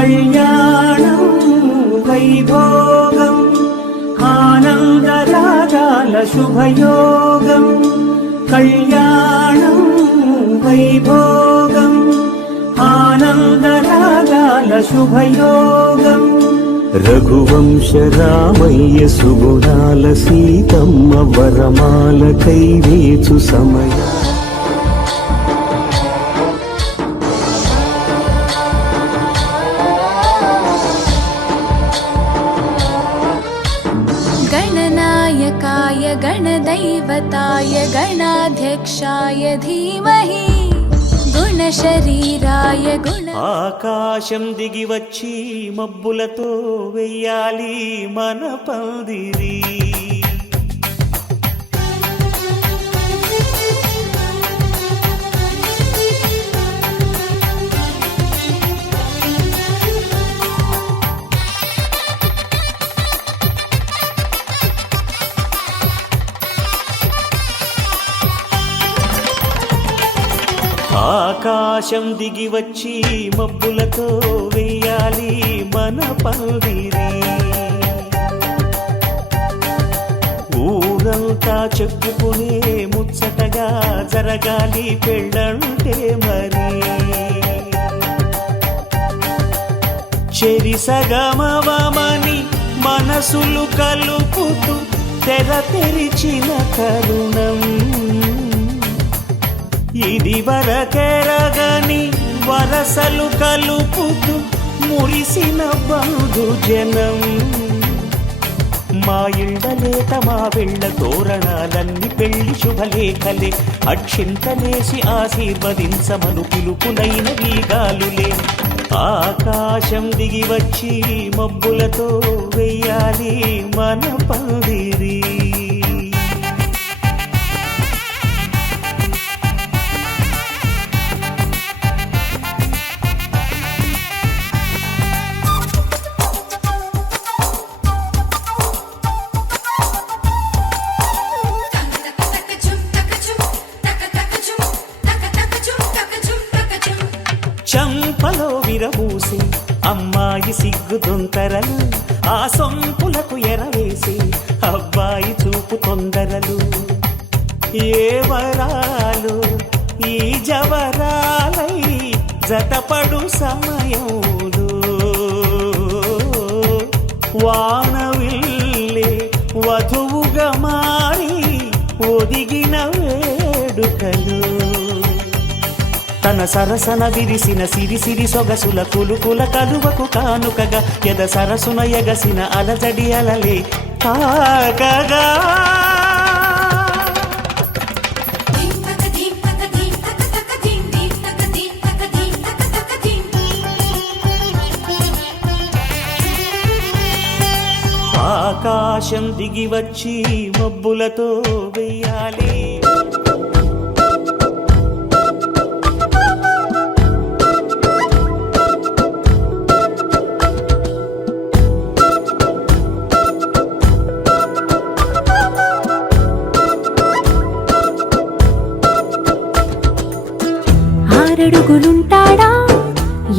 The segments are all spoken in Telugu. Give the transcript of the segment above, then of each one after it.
కళ్యాణం వైభోగం ఆనందరాగాల శుభయోగం కళ్యాణం వైభోగం ఆనందరాగాల శుభయోగం రఘువంశ రామయ్య సుగుణాల సీతమ్మ వరమాల కైవేచు సమయ गणनायकाय गणदैवताय गणाध्यक्षाय धीमहि गुणशरीराय गुण ఆకాశం దిగి వచ్చి మబ్బులతో వెయ్యాలి మన పందిరి ఆకాశం దిగి వచ్చి మబ్బులతో వెయ్యాలి మన పందిరి ఊరంతా చెప్పుకునే ముచ్చటగా జరగాలి పెళ్ళంటే మరి చెరిసగమవమని మనసులు కలుపుతూ తెర తెరిచిన తరుణం ఇది వరకెరగని వరసలు కలుపుతూ మురిసిన బంధు జనం మా ఇళ్ళలేత మా వెళ్ళ తోరణాలన్నీ పెళ్లి శుభలేఖలే అక్షింతలేసి ఆశీర్వదించమను పిలుపులైన వీగాలులే ఆకాశం దిగి వచ్చి మబ్బులతో వెయ్యాలి మన పందిరి చంపలో విరబూసి అమ్మాయి సిగ్గు దొంతరలు ఆ సొంపులకు ఎరవేసి అబ్బాయి చూపు తొందరలు ఏ వరాలు ఈ జవరాలై జతపడు సమయంలో వానవిల్లే వధువుగా మారి ఒదిగిన వేడుకలు తన సరసన విరిసిన సిరిసిరి సొగసుల కులుకుల కలువకు కానుకగా ఎద సరసున ఎగసిన అలజడి అలలే కాకగా ఆకాశం దిగి వచ్చి మబ్బులతో వెయ్యాలి ఆరడుగులుంటాడా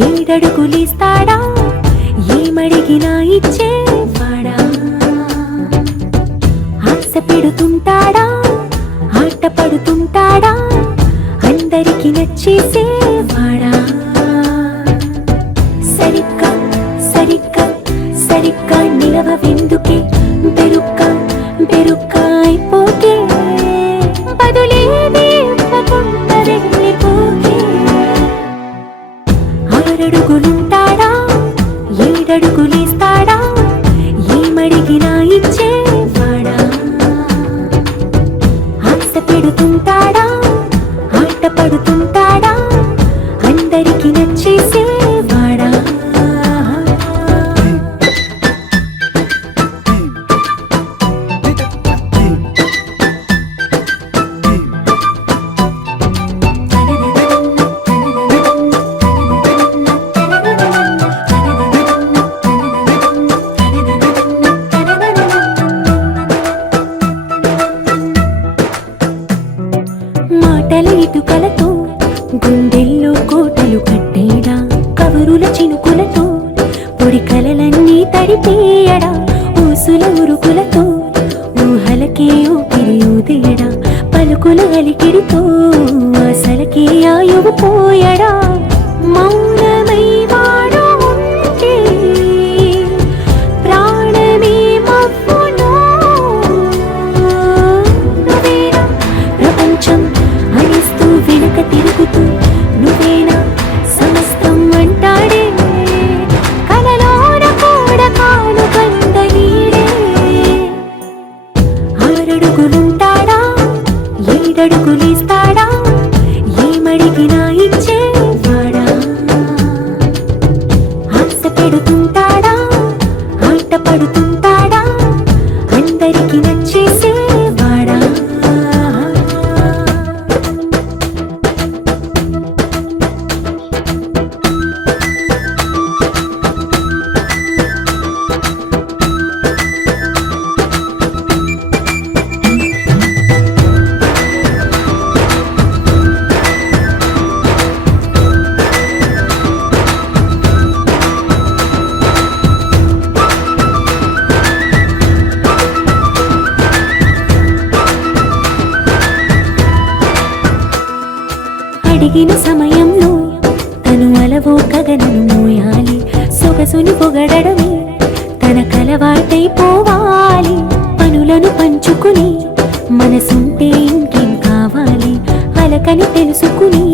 ఏడడుగులిస్తాడా ఏమడిగినా ఇచ్చేవాడా ఆశ పెడుతుంటాడా ఆట పడుతుంటాడా అందరికి నచ్చేసేవాడా సరిగ్గా సరిగ్గా సరిగ్గా నిలవెందుకే బెరుక్క బెరుక్క అయిపోతే బదులేది ఇవ్వకుండా వెళ్ళిపోతే ఆరడుగులుంటాడా ఏడడుగులిస్తాడా ఏమడిగినా ఇచ్చేవాడా ఆశ పెడుతుంటాడా ఆట పడుతుంటాడా అందరికి నచ్చేసేవాడా అసలకి ఆయువు పోయడా మౌనమై వాడు ఉంటే ప్రాణమే మవ్వునో నువ్వేనా ప్రపంచం అనిస్తూ వెనుక తిరుగుతూ నువ్వేనా సమస్తం అంటాడే కలలోన కూడా కాను కంద నీడే ఆరడుగులుంటాడా ఏడడుగులేస్తాడా ఏమడిగినా ఇచ్చేవాడా ఆశ పెడుతుంటాడా ఆట పడుతుంటాడా అందరికి నచ్చేసేవాడా అడిగిన సమయంలో తను అలవో గగనను మోయాలి సొగసుని పొగడమే తన కలవాటైపోవాలి పనులను పంచుకుని మనసుంటే ఇంకేం కావాలి అలకని తెలుసుకుని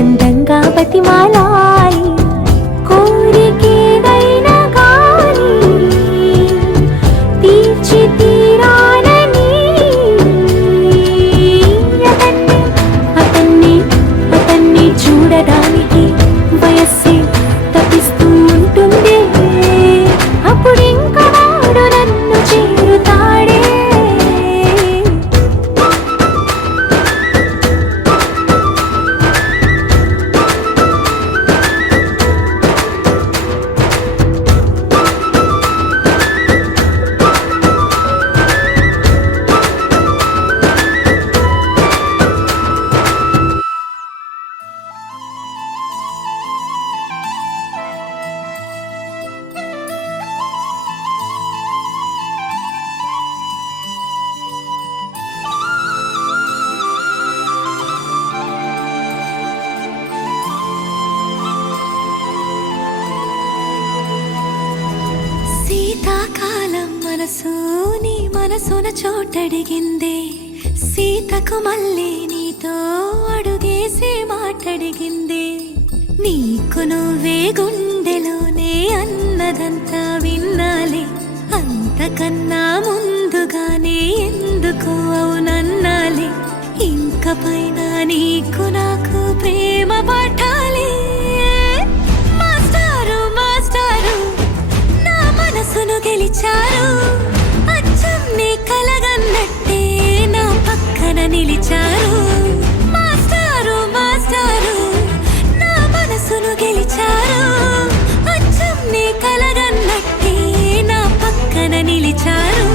అందంగా బతిమాలాలి కోరికేదైనా గాని తీర్చి తీరాలని అతన్ని చూడడానికి వయస్సే తప్పిస్తూ ఉంటుంది అప్పుడింకా వాడు నన్ను చేరుతాడే శీతాకాలం మనసు నీ మనసున చోటడిగిందే సీతకు మళ్ళీ నీతో అడుగేసి మాటడిగిందే నీకు నువ్వే గుండెలోనే అన్నదంతా విన్నాలే అంతకన్నా ముందుగానే ఎందుకు అవునన్నాలే ఇంక పైన నీకు నాకు ప్రేమ పాఠాలే మాస్టారు మాస్టారు నా మనసును గెలిచారు అచ్చం నీ కలగన్నట్టే నా పక్కన నిలిచారు మాస్టారు మాస్టారు నా మనసును గెలిచారు అచ్చం నీ కలగన్నట్టే నా పక్కన నిలిచారు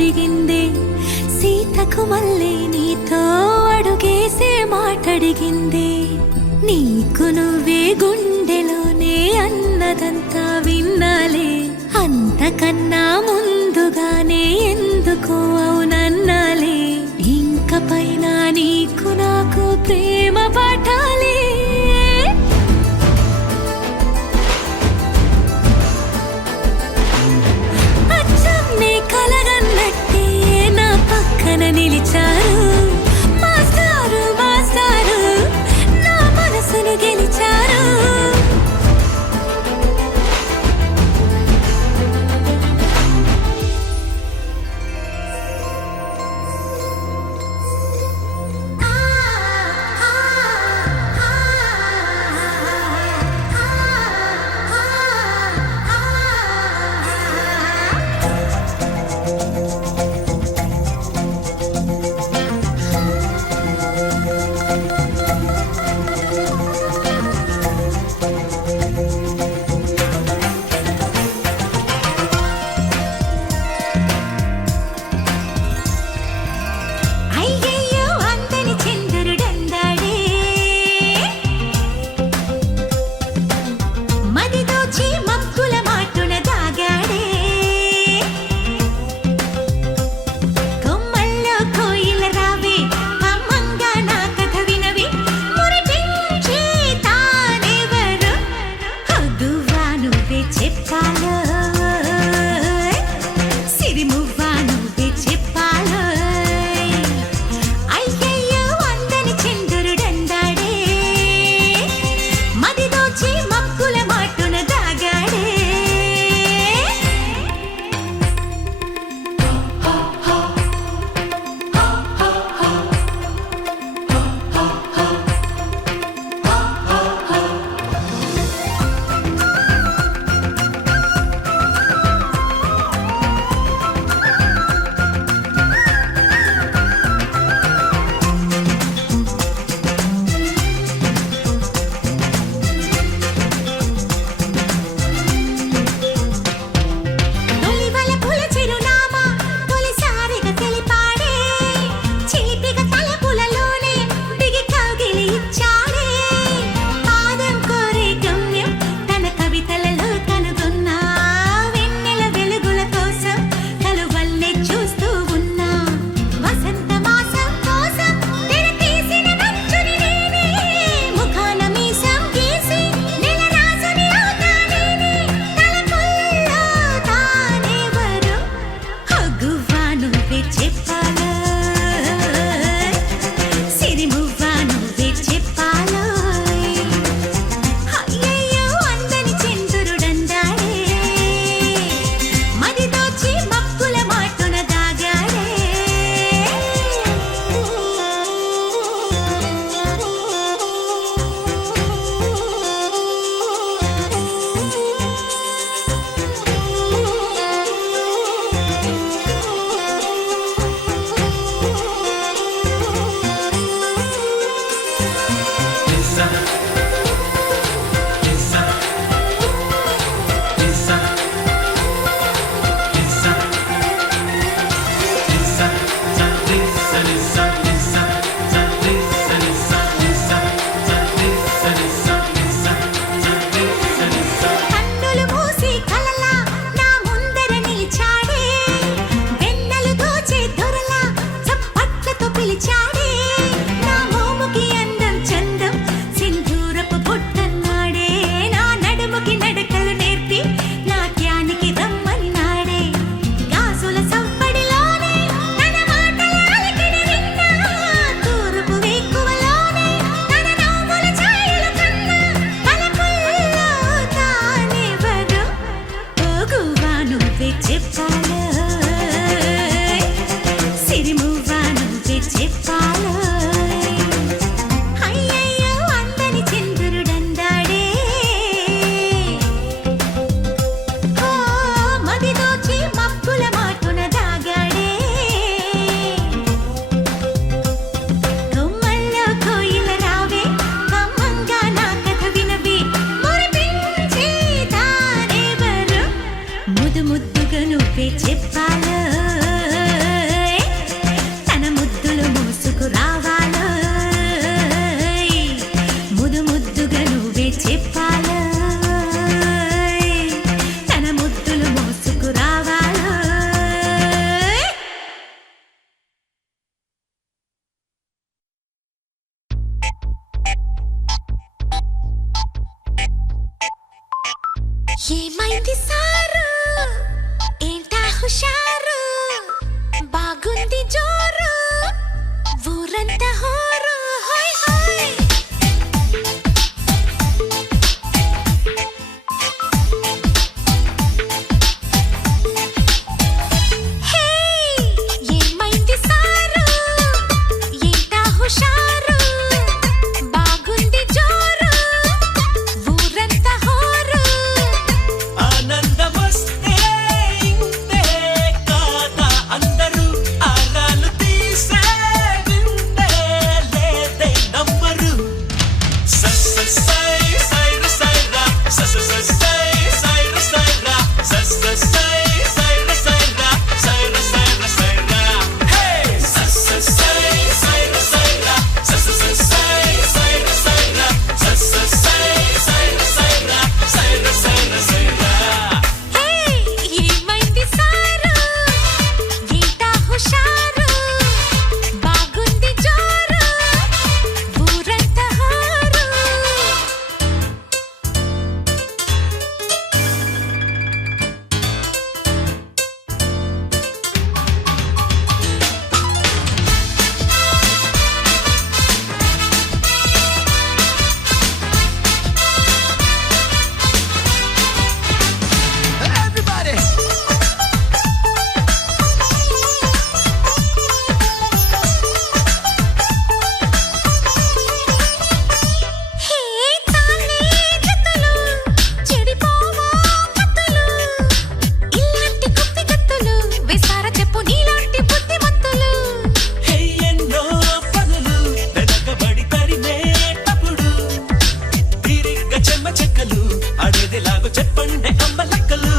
అడిగిందే సీతకు మళ్ళీ నీతో అడుగేసే మాటడిగిందే నీకు నువ్వే గుండెలోనే అన్నదంతా విన్నాలే అంతకన్నా ముందుగానే ఎందుకు అవునన్నాలే ఇంక పైన నీకు నాకు ప్రేమ పాఠాలే అచ్చం నీ కలగన్నట్టే నా పక్కన నిలిచారు మాస్టారు మాస్టారు నా మనసును గెలిచారు అయ్యయ్యో అందని చంద్రుడందాడే మది దోచి మక్కుల మాటున దాగాడే కొమ్మల్లో కోయిల రావే అమ్మంగా నా కథ వినవి మురిపించే తానెవరు హద్దువా నువ్వే చెప్పాలో సిరిమువ్వా నువ్వే చెప్పాలో అయ్యయ్యో అందని చంద్రుడందాడే మది దోచి మక్కుల మాటున దాగాడే తొలివల పుల చిరునామా తొలిసారిగా తెలిపాడే చిలిపిగా తలపులలోనే దిగి కౌగిలి ఇచ్చాడే పాదం కోరే గమ్యం తన కవితలలో కనుగొన్నా వెన్నెల వెలుగుల కోసం కలువల్లే చూస్తూ ఉన్నా వసంత మాసం కోసం తెర తీసిన మంచుని నేనే ముఖాన మీసం గీసి నెల రాసుని అవుతానేనే తలపుల్లో తానెవరు హగ్గువా నువ్వే చెప్పాలో సిరిమువ్వా నువ్వే చెప్పాలో అయ్యయ్యో అందని చంద్రుడందాడే మది దోచి మక్కుల మాటున దాగాడే కన్నులు మూసి కలలా నా ముందర నిలిచాడే వెన్నెలు దోచే దొరలా చప్పట్లతో పిలిచాడే నా మోముకి అందం చందం సింధూరపు బొట్టన్నాడే నా నడుముకి నడకలు నేర్పి నాట్యానికి రమ్మన్నాడే గాజుల సవ్వడిలోనే తన మాటల అలికిడి విన్నా తూర్పు వేకువలోనే తన నవ్వుల ఛాయలు కన్నా తలపుల్లో తానెవరు పోగువా నువ్వే చెప్పాలో సిరిమువ్వా నువ్వే చెప్పాలో అయ్యయ్యో అందని చంద్రుడందాడే ఓ మది దోచి మక్కుల మాటున దాగాడే కొమ్మల్లో కోయిల రావే అమ్మంగా నా కథ వినవి మురిపించే తానెవరు ముద్దు ముద్దుగా నువ్వే చెప్పాలో ఏమైంది సారు ఏంటా హుషారు బాగుంది జోరు ఊరంతా హోరు హోయ్ హోయ్ హే ఏమైంది సారు ఏంటా హుషారు బాగుంది జోరు ఊరంతా హోరు ఆనందమొస్తే ఇంతే కాదా అందరూ ఆరాలు తీసే వింటే లేదే నమ్మరు సై సైర సైరా సై సైర సైరా సై సైర సైరా సైర సైర సైరా హే సై సైర సైరా సై సైర సైరా సై సైర సైరా సైర సైర సైరా హే ఏమైంది సారు ఏంటా హుషారు బాగుంది జోరు ఊరంతా హోరు Everybody! హే తానే జతలు చెడిపోవా కత్తులు ఇలాంటి కుప్పి కత్తులు విసార చెప్పు నీలాంటి బుద్ధిమంతులు ఎన్నో పనులు వెనకబడి తరిమేటప్పుడు తిరిగ్గా చెమ్మ చెక్కలు అడేదిలాగో చెప్పండి అమ్మ లెక్కలు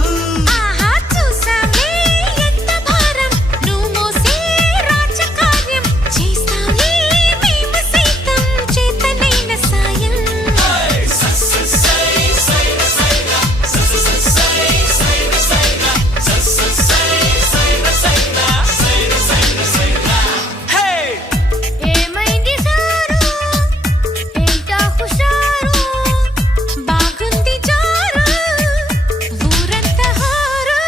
ఆహా చూసావే ఎంత భారం నువ్వు మోసే రాజకార్యం చేస్తావే మేము సైతం చేతనైన సాయం ఏమైంది సారు ఏంటా హుషారు బాగుంది జోరు ఊరంతా హోరు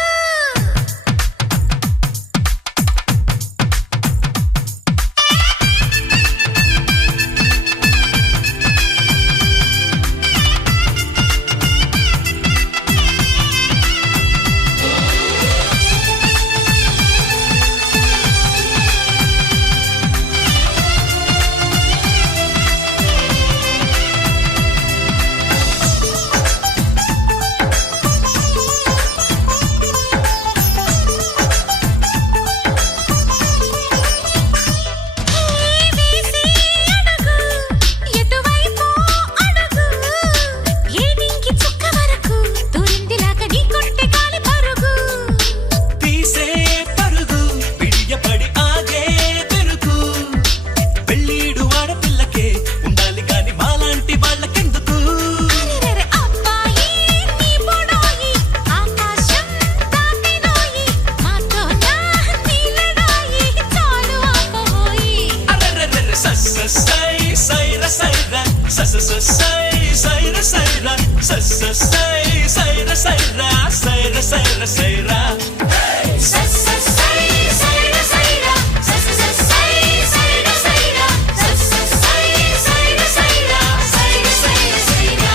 వేసి అడుగు ఎటువైపు అడుగు ఏడింకి చుక్క వరకు దూరిందిలాగా నీ కొంటె గాలి పరుగు తీసే పరుగు పిడియపడి ఆగే పెరుగు పెళ్ళీడు ఆడపిల్లకే ఉండాలి గాని మాలాంటి వాళ్ళకెందుకు అరెరెరె అబ్బాయి నీ బొడాయి ఆకాశం దాటినోయి మాతో నా నీలడాయి చాలు ఆపబోయి అరెరెరెరె సై సైర సైరా సై సైర సైరా సై సైర సైరా సైర సైర సైరా సై సైర సైరా సై సైర సైరా సై సైర సైరా సైర సైర సైరా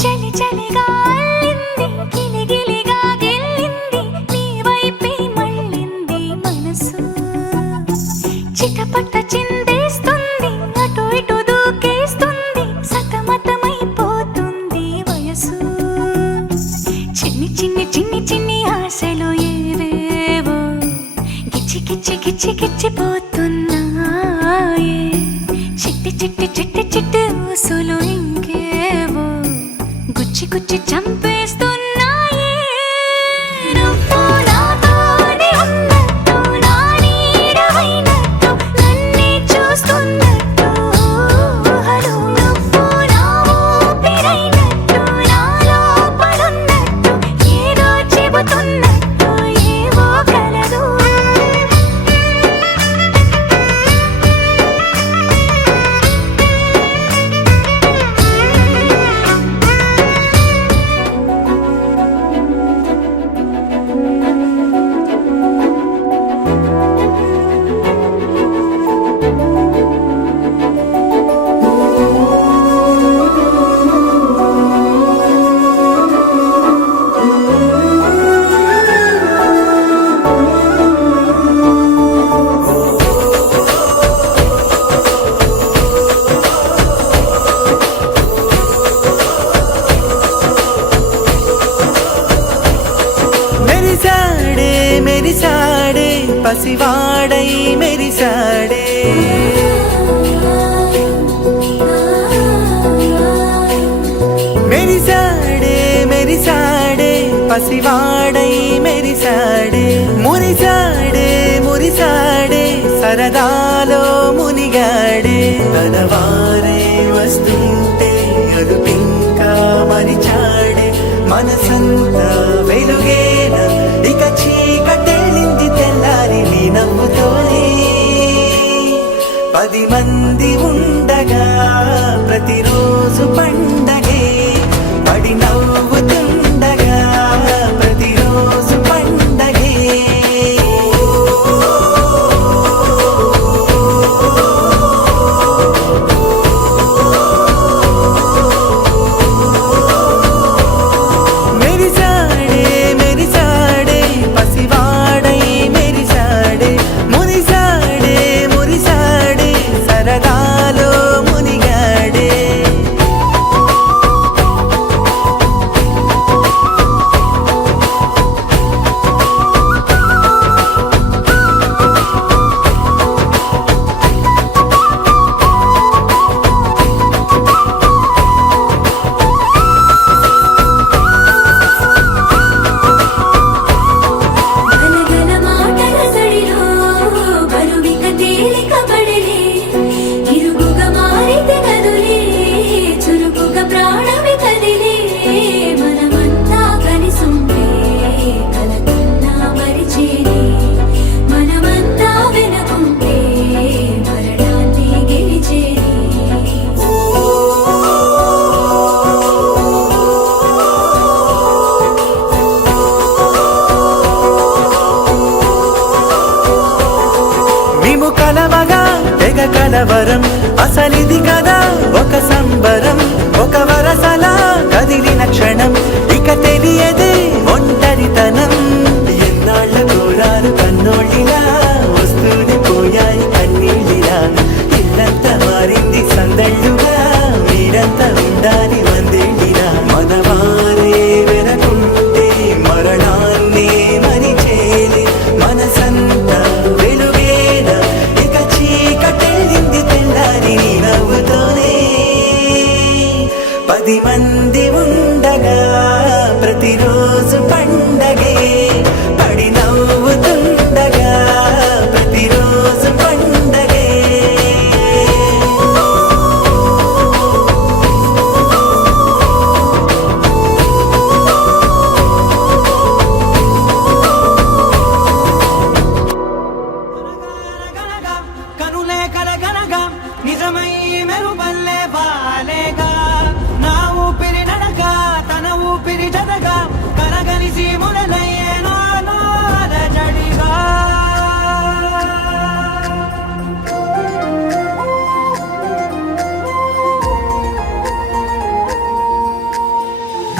చలి చలిగా అల్లింది గిలిగిలిగా గెల్లింది నీ వైపే మళ్ళింది మనసు చిటపట చిందేస్తుంది అటు ఇటు దూకేస్తుంది సతమతమైపోతుంది వయసు చిన్ని చిన్ని చిన్ని చిన్ని ఆశలు ఏవేవో గిచ్చి గిచ్చి గిచ్చి గిచ్చిపోతున్నాయే చిట్టి చిట్టి చిట్టి చిట్టి ఊసులు ఇంకేవో గుచ్చి గుచ్చి చంపేస్తున్నాయే నువ్వు నాతోనే ఉన్నట్టు నా పసివాడై మెరిసాడే మెరిసాడే మెరిసాడే పసివాడై మెరిసాడే మురిసాడే మురిసాడే సరదాలో మునిగాడే తన వారే వస్తుంటే అదుపింకా మరిచాడే మనసంతా వెలుగేన ఇక చీకటెళ్ళింది తెల్లారి నీ నవ్వుతోనే 10 మంది ఉండగా ప్రతిరోజు పండగే పడి నవ్వుతుండగా ప్రతిరోజు పండగే మెరిసాడే మెరిసాడే పసివాడై మెరిసాడే మురిసాడే మురిసాడే సరదాలో మునిగాడే గలగల మాటల సడిలో బరువిక తేలిక పడలే ఇరుగుగా మారితే కదులే చురుకుగా ప్రాణమి కదిలే మనమంతా కలిసుంటే కలకన్నా మరిచేనే మనమంతా వెనకుంటే మరణాన్ని గెలిచేనే మేము కలవగా తెగ కలవరం అసలిది కదా ఒక సంబరం ఒక వరసలా కదిలిన క్షణం ఇక తెలియదే ఒంటరితనం ఎన్నాళ్ళ కోరారు కన్నోళ్ళిలా వస్తూనే పోయాయి కన్నీళ్ళిలా ఇల్లంతా మారింది సందళ్ళుగా మీరంతా ఉండాలి వందేళ్ళిలా మనవారే వెనకుంటే మరణాన్ని మరిచేలే మనసంతా వెలుగేన ఇక చీకటెళ్ళింది తెల్లారి నీ నవ్వుతోనే 10 మంది ఉండగా ప్రతిరోజు పండగే పడి నవ్వుతుండగా ప్రతిరోజు పండగే కనులే కలగనగా నిజమై మెరుపల్లే వాలేగా నా ఊపిరి నడక తన ఊపిరి జతగా కలగలిసి మొదలయ్యేనో అలజడిగా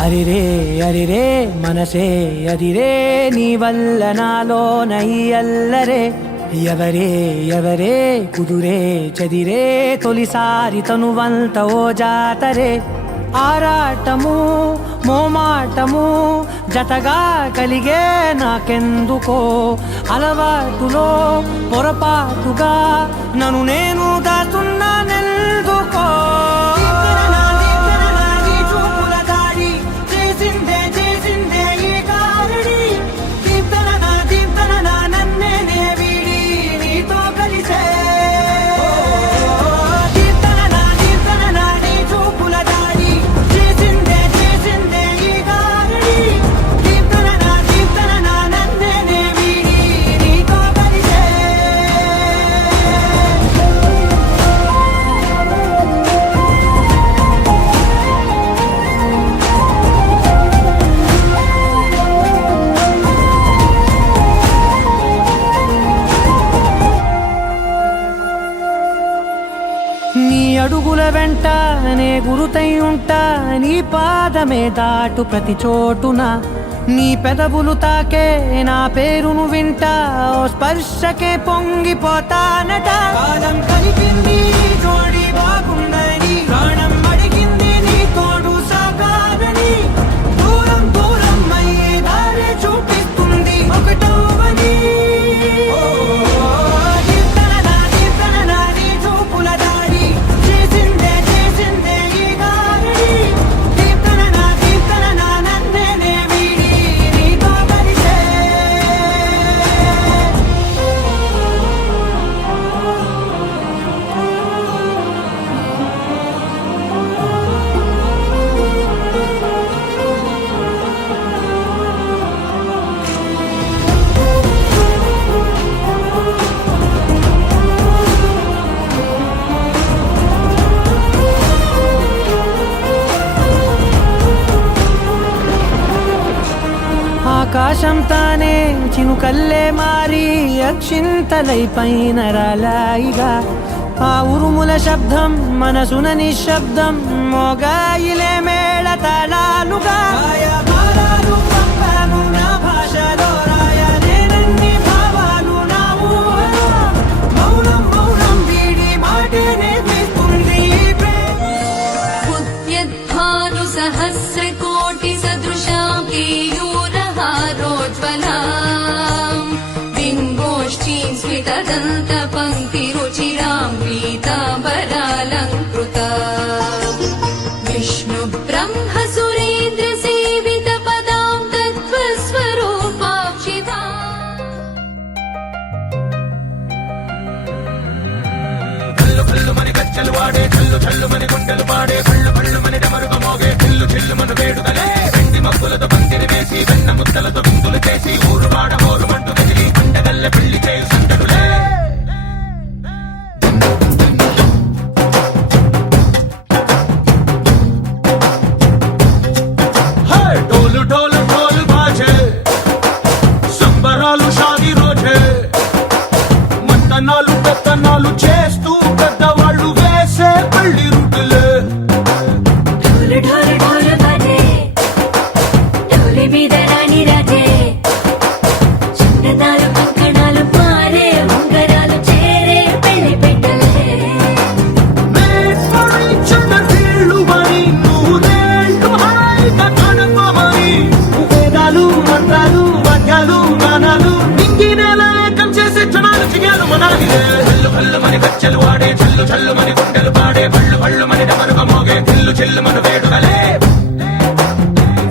అరిరే అరిరే మనసే అదిరే నీ వల్ల నాలో నై అల్లరే ఎవరే ఎవరే కుదురే చదిరే తొలిసారి తనువంత ఓ జాతరే ఆరాటము మోమాటము జతగా కలిగే నాకెందుకో అలవాటులో పొరపాటుగా నన్ను నేను దాస్తున్నానెందుకో అడుగుల వెంట నే గురుతై ఉంటా నీ పాదమే దాటు ప్రతి చోటున నీ పెదవులు తాకే నా పేరును వింటా ఓ స్పర్శకే పొంగిపోతానట కాలం కలిపింది జోడి బాగుందని ప్రాణం అడిగింది నీ తోడు సాగాలని దూరం దూరం అయ్యే దారి చూపిస్తుంది ఒకటవని ఆకాశం తానే చినుకల్లే మారి అక్షింతలై పైన రాలాయిగా ఆ ఉరుముల శబ్దం మనసున నిశ్శబ్దం మోగాయిలే మేళ తాళాలుగా భారాలు పంపాను నా భాషలో రాయలేనన్ని భావాలు నా ఊహలో మౌనం మౌనం వీడి మాటే నేర్పిస్తుంది उद्यद्भानु सहस्रकोटि सदृशां केयूरहारोज्ज्वलाम् बिम्बोष्ठीं स्मितदन्तपङ्क्तिरुचिरां पीताम्बरालङ्कृता विष्णुब्रह्मसुरेन्द्रसेवितपदां तत्त्वस्वरूपाक्षिता ढोल ढोल ढोल बाजे సంబరాలు షాది రోజే మంతనాలు పెత్తనాలు చేస్తూ పెద్దవాళ్ళు వేసే పెళ్లి రుటులే ढोल ढोल ढोल बाजे ढोली మీద రాణి రాజే చిన్నదాలు కంకణాలు మారే ఉంగరాలు చేరే పెళ్లి పెట్టలే వీళ్ళు మరి నూరేళ్ళు హాయిగా గడపమని వేదాలు మంత్రాలు వాద్యాలు గానాలు ఇంగినేల ఏకం చేసే క్షణాలు చిగాలు మనాలిదే హల్లు హల్లు మని గజ్జలు వాడే చల్లు చల్లు మని గుండెలు పాడే పళ్ళు పళ్ళు మని డమరుగ మోగే చిల్లు చిల్లు మన వేడుకలే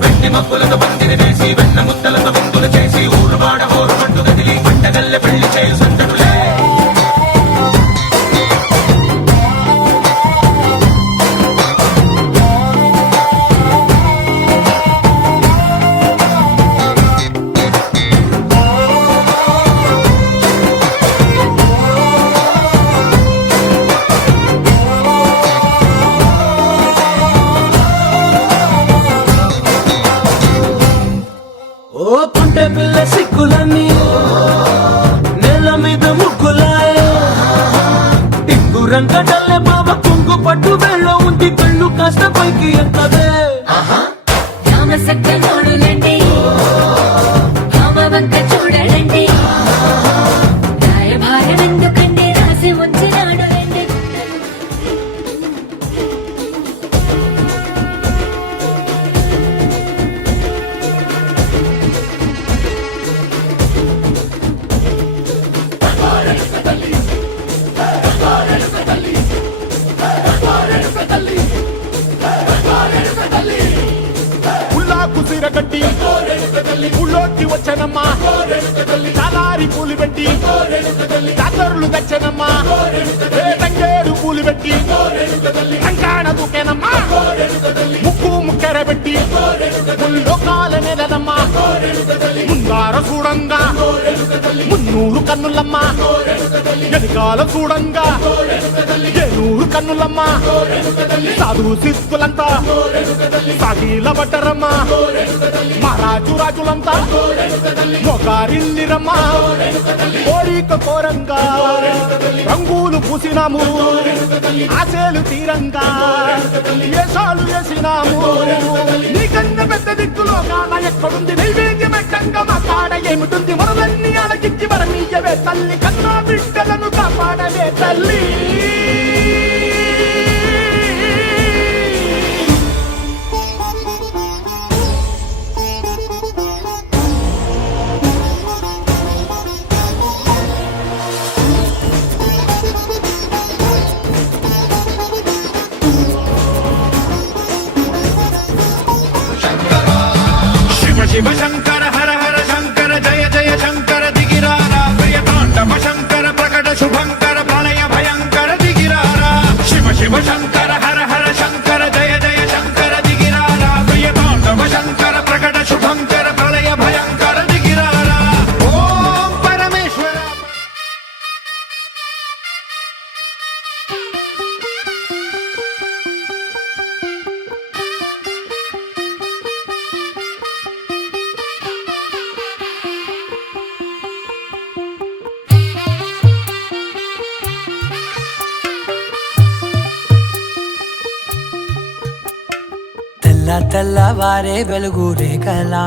వెండి మబ్బులతో పందిరి వేసి వెన్న ముద్దలతో విందులు చేసి ఊరు వాడ హోరు మంటు గదిలి పంటగల్లె పెళ్లి చేయు సందడులే ఓ పుంటె పిల్ల సిక్కులన్నీ నేల మీద ముగ్గులాయ టింగు రంగడల్లె బాబ కుంగు పట్టు వెళ్ళ ఉంది కళ్ళు కాస్త పైకి ఎత్తదే రామసక్క నోడులండి రామవంక చూడలండి రాయభారం ఎందుకండి రాసి ఉంచినాడు రండి ఉల్లాకు సిరగట్టి ఉళ్ళోకి వచ్చనమ్మా చాలారి పూలు పెట్టి చాదరులు తెచ్చనమ్మా తంగేడు పూలు పెట్టి కంకాణ దూకేనమ్మా ముక్కు ముక్కెర పెట్టి ముల్లోకాల నెలనమ్మా ముందార చూడంగా మున్నూరు కన్నులమ్మా వెనకాల చూడంగా ఏనూరు కన్నులమ్మా సాధు సిద్ధులంతా సాగిల బట్టరమ్మా మహారాజు రాజులంతా మొగారిల్లిరమ్మా కోరిక కోరంగా రంగులు పూసినాము ఆశలు తీరంగా వేషాలు వేసినాము నీకన్నా పెద్ద దిక్కులో కాన ఎక్కడుంది నైవేద్యం ఎట్టంగా మా కాడ ఏమిటుంది మనలన్నీ అడగిచ్చి వరమీయవే తల్లి కన్నా బిడ్డలను కాపాడవే తల్లి శివ శంకర హర హర శంకర జయ జయ శంకర దిగిరారా ప్రియ తాండవ శంకర ప్రకట శుభంకర ప్రళయ భయంకర దిగిరారా శివ శివ శంకర హర హర శంకర జయ జయ శంకర దిగిరారా ప్రియ తాండవ శంకర ప్రకట శుభంకర ప్రళయ భయంకర దిగిరారా ఓం పరమేశ్వర తెల్ల తెల్లవారే వెలుగు రేఖలా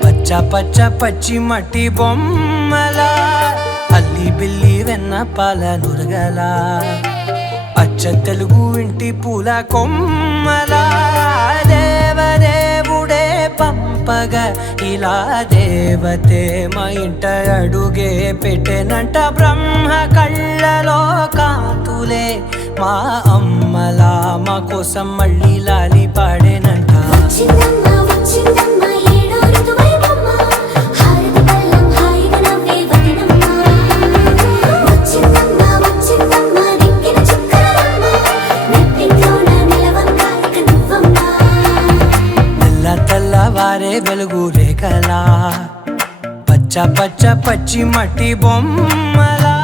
పచ్చ పచ్చ పచ్చి మట్టి బొమ్మలా అల్లి బిల్లి వెన్న పాల నురగలా అచ్చ తెలుగు ఇంటి పూల కొమ్మలా దేవదేవుడే పంపగా ఇలా దేవతే మా ఇంట అడుగే పెట్టెనంట బ్రహ్మ కళ్ళలో కాంతులే మా అమ్మలా మా కోసం మళ్ళీ లాలి పాడేనంట వచ్చిందమ్మ వచ్చిందమ్మ ఏడో ఋతువైవమ్మ హారతి పళ్ళం హాయిగా నవ్వే వదినమ్మ వచ్చిందమ్మ వచ్చిందమ్మ దిక్కిన చుక్కలమ్మ నెట్టింట్లోన నిలవంగా ఇక నువ్వమ్మ తెల్ల తెల్లవారే వెలుగు రేఖలా పచ్చ పచ్చ పచ్చి మట్టి బొమ్మలా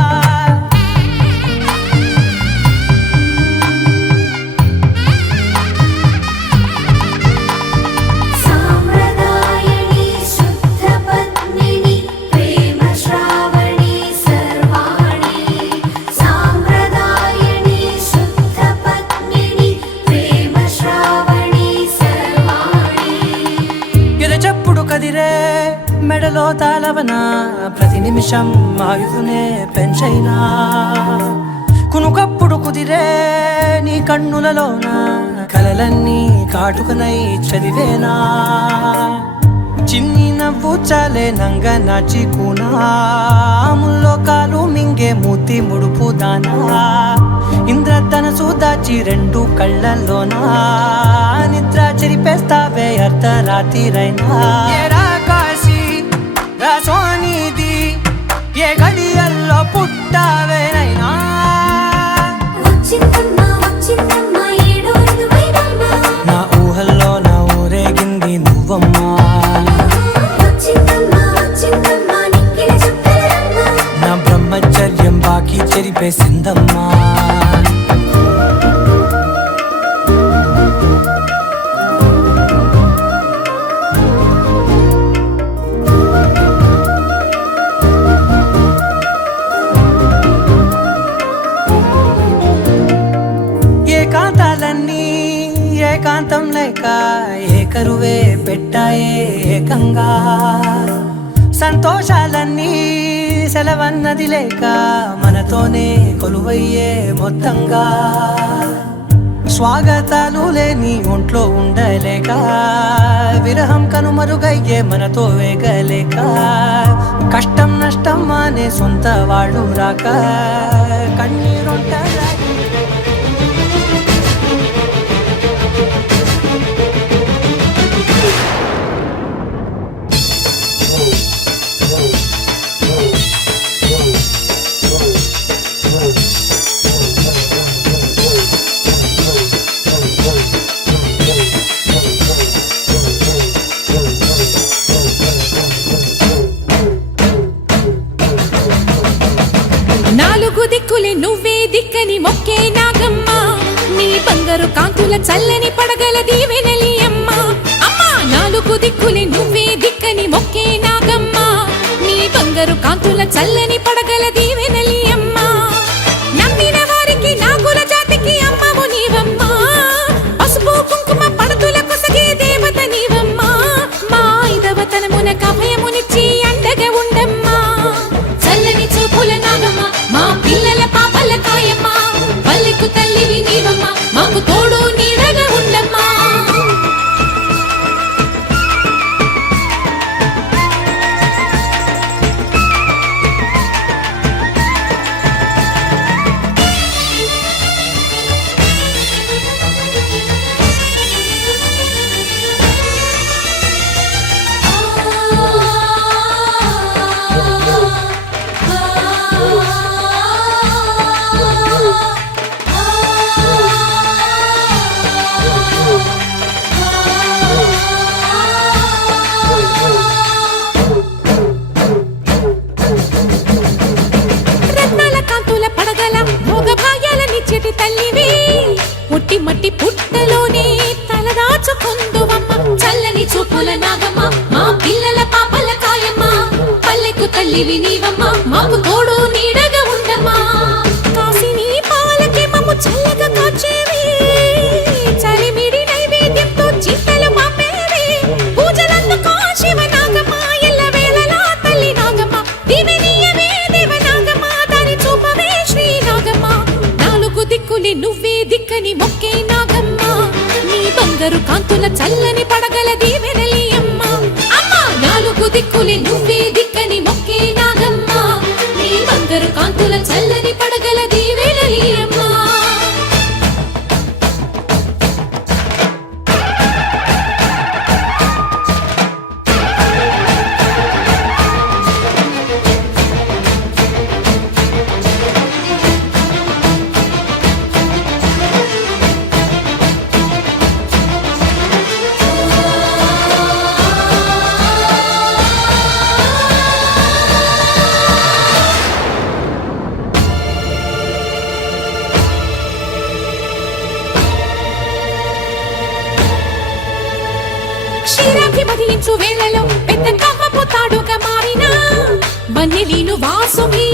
సాంప్రదాయని శుద్ధ పద్మిని ప్రేమ శ్రావణి సర్వాణి సాంప్రదాయని శుద్ధ పద్మిని ప్రేమ శ్రావణి సర్వాణి ఎరచప్పుడు కదిరే మెడలో తాళవన ప్రతి నిమిషం ఆయుధునే పెంచైనా కునుకప్పుడు కుదిరే నీ కన్నులలోన కలలన్నీ కాటుకనై చదివేనా చిన్ని నవ్వు చాలే నంగ నాచి కూనాముల్లో కాలు మింగే మూతి ముడుపు దానా ఇంద్రధనసు దాచి రెండు కళ్ళల్లోనా నిద్ర చెరిపేస్తావే అర్ధరాత్రిరైనా ఏరా కాశీ రా సోనిది ఏ గడియల్లో పుట్టావేనైనా వచ్చిందమ్మ వచ్చిందమ్మ ఏడో ఋతువైవమ్మ నా ఊహల్లో నా ఊరేగింది నువ్వమ్మా వచ్చిందమ్మ వచ్చిందమ్మ నిక్కిన చుక్కలమ్మ నా బ్రహ్మచర్యం బాకీ చెరిపేసిందమ్మా ఏకాంతాలన్నీ ఏకాంతం లేక ఏకరువే పెట్టాయే ఏకంగా సంతోషాలన్నీ సెలవన్నది లేక మనతోనే కొలువయ్యే మొత్తంగా స్వాగతాలు లేని ఒంట్లో ఉండలేక విరహం కనుమరుగయ్యే మనతో వేగలేక కష్టం నష్టం అనే సొంత వాళ్ళు రాక కన్నీరొంట నాలుగు దిక్కులే నువ్వే దిక్కని మొక్కే నాగమ్మ నీ బంగారు కాంతుల చల్లని పడగల దీవెనలి అమ్మ అమ్మా నాలుగు దిక్కులే నువ్వే దిక్కని మొక్కే నాగమ్మ నీ బంగారు కాంతుల చల్లని పడగల దీవెనలి అమ్మ నమ్మిన వారికి నాగుల జాతికి అమ్మవు నీవమ్మ పసుపు కుంకుమ పడతుల కొసగే దేవత నీవమ్మ మా ఐదవతనమునకు అభయమునిచ్చి అండగా ఉండమ్మా చల్లని చూపుల నాగమ్మ మా పిల్లల పాపల కాయమ్మ పల్లెకు తల్లివి నీవమ్మ మాకు తోడు నీడగా ఉండమ్మా రత్నాల కాంతుల పడగల భోగ భాగ్యాలనిచ్చేటి తల్లివి పుట్టి మట్టి పుట్టలోనే తలదాచుకుందువమ్మ చల్లని చూపుల నాగమ్మ మా పిల్లల పాపల కాయమ్మ పల్లెకు తల్లివి నీవమ్మ మాకు తోడు నీడగా ఉండమ్మా కాసిని పాలకి మమ్ము చల్లగా కాచేవి చలిమిడి నైవేద్యంతో బంగారు కాంతుల చల్లని పడగల దీవెనలి అమ్మ అమ్మ నాలుగు దిక్కులే నువ్వే దిక్కని మొక్కే నాగమ్మ నీ బంగారు కాంతుల చల్లని పడగల దీవెనలి అమ్మ క్షీరాభిమతించు వేళలో పెద్ద కవ్వపు తాడుగా మారిన బన్నెలీను వాసుకి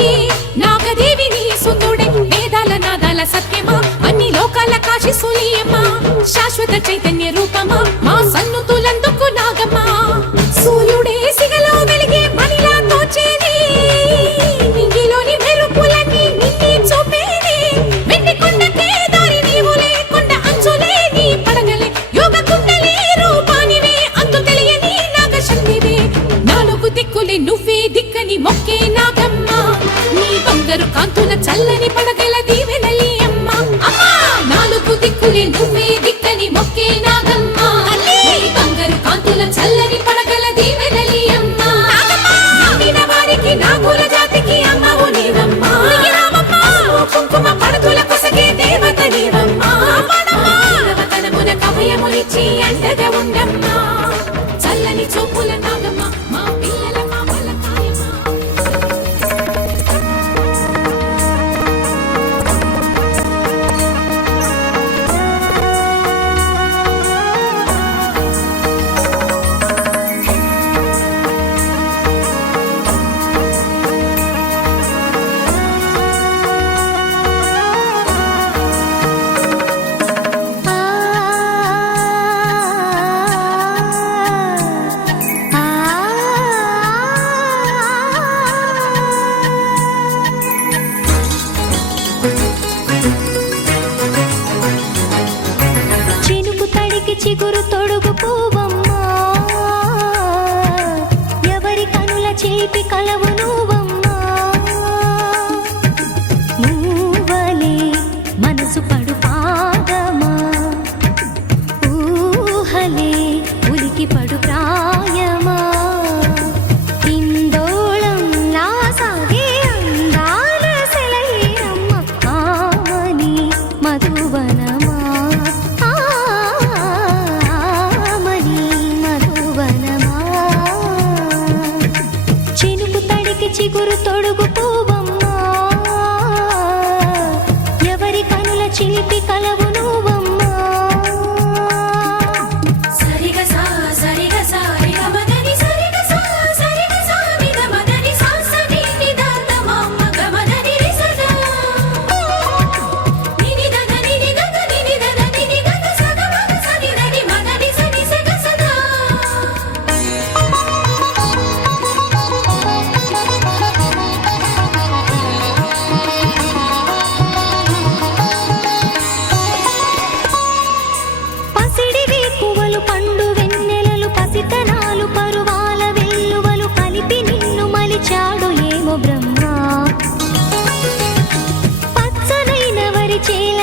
నాగదేవిని సుందుడే వేదాల నాదాల సత్యమా అన్ని లోకాల కాశీ సూలియమ్మా శాశ్వత చైతన్య రూపమా మా సన్నుతులందుకు నాగమ్మ సూర్యుడే సిగలో వెలిగే మనిలా తోచేది నింగిలోని మెరుపులన్నీ నిన్నే చూపేది వెండి కొండకే దారి నీవు లేకుండా అంచులే నీ పడగలే యోగ కుండలే రూపానివే అంతు తెలియని నాగశక్తివే నాలుగు దిక్కులే నువ్వే దిక్కని మొక్కే నాగమ్మ నీ బంగారు కాంతుల చల్లని పడగల దీవెనలి అమ్మ అమ్మ నాలుగు దిక్కులే నువ్వే దిక్కని మొక్కే నాగమ్మ నీ బంగారు కాంతుల చల్లని పడగల దీవెనలి అమ్మ నమ్మిన వారికి నాగుల జాతికి అమ్మవు నీవమ్మ కుంకుమ పడతుల కొసగే దేవత నీవమ్మ దేవతనమున కవయమునిచ్చి అండగా ఉండమ్మా చల్లని చూపుల నాగమ్మ మా పిల్లల మామల కాయమ్మ చినుకు తడికి చిగురు తొడుగు పూవమ్మా ఎవరి కనుల చేపి కలవు నువ్వమ్మా నువ్వలే మనసు పడు పాదమా ఊహలే ఉలికి పడు ప్రాయమా ఇందోళం లా సాగే అందాల సెలయేరమ్మ ఆమని మధువనమా ఆమని మధువనమా చినుకు తడికి చిగురు తొడుగు పూవమ్మా ఎవరి కనుల చిలిపి కలవు నువ్వమ్మా సరిగ సా సరిగ సా రిగ మదని సరిగ సా సరిగ సా నిద మదని సా సని నిద తమమ్మ గమదని రిసదా నిని దద నిని దద నిని దద నిని దద సద మద సని దని మదని సని సగ సదా పసిడి వేకువలు పండు వెన్నెలలు పసితనాలు పరువాల వెల్లువలు కలిపి నిన్ను మలిచాడు ఏమో బ్రహ్మ పచ్చనైన వరి చేల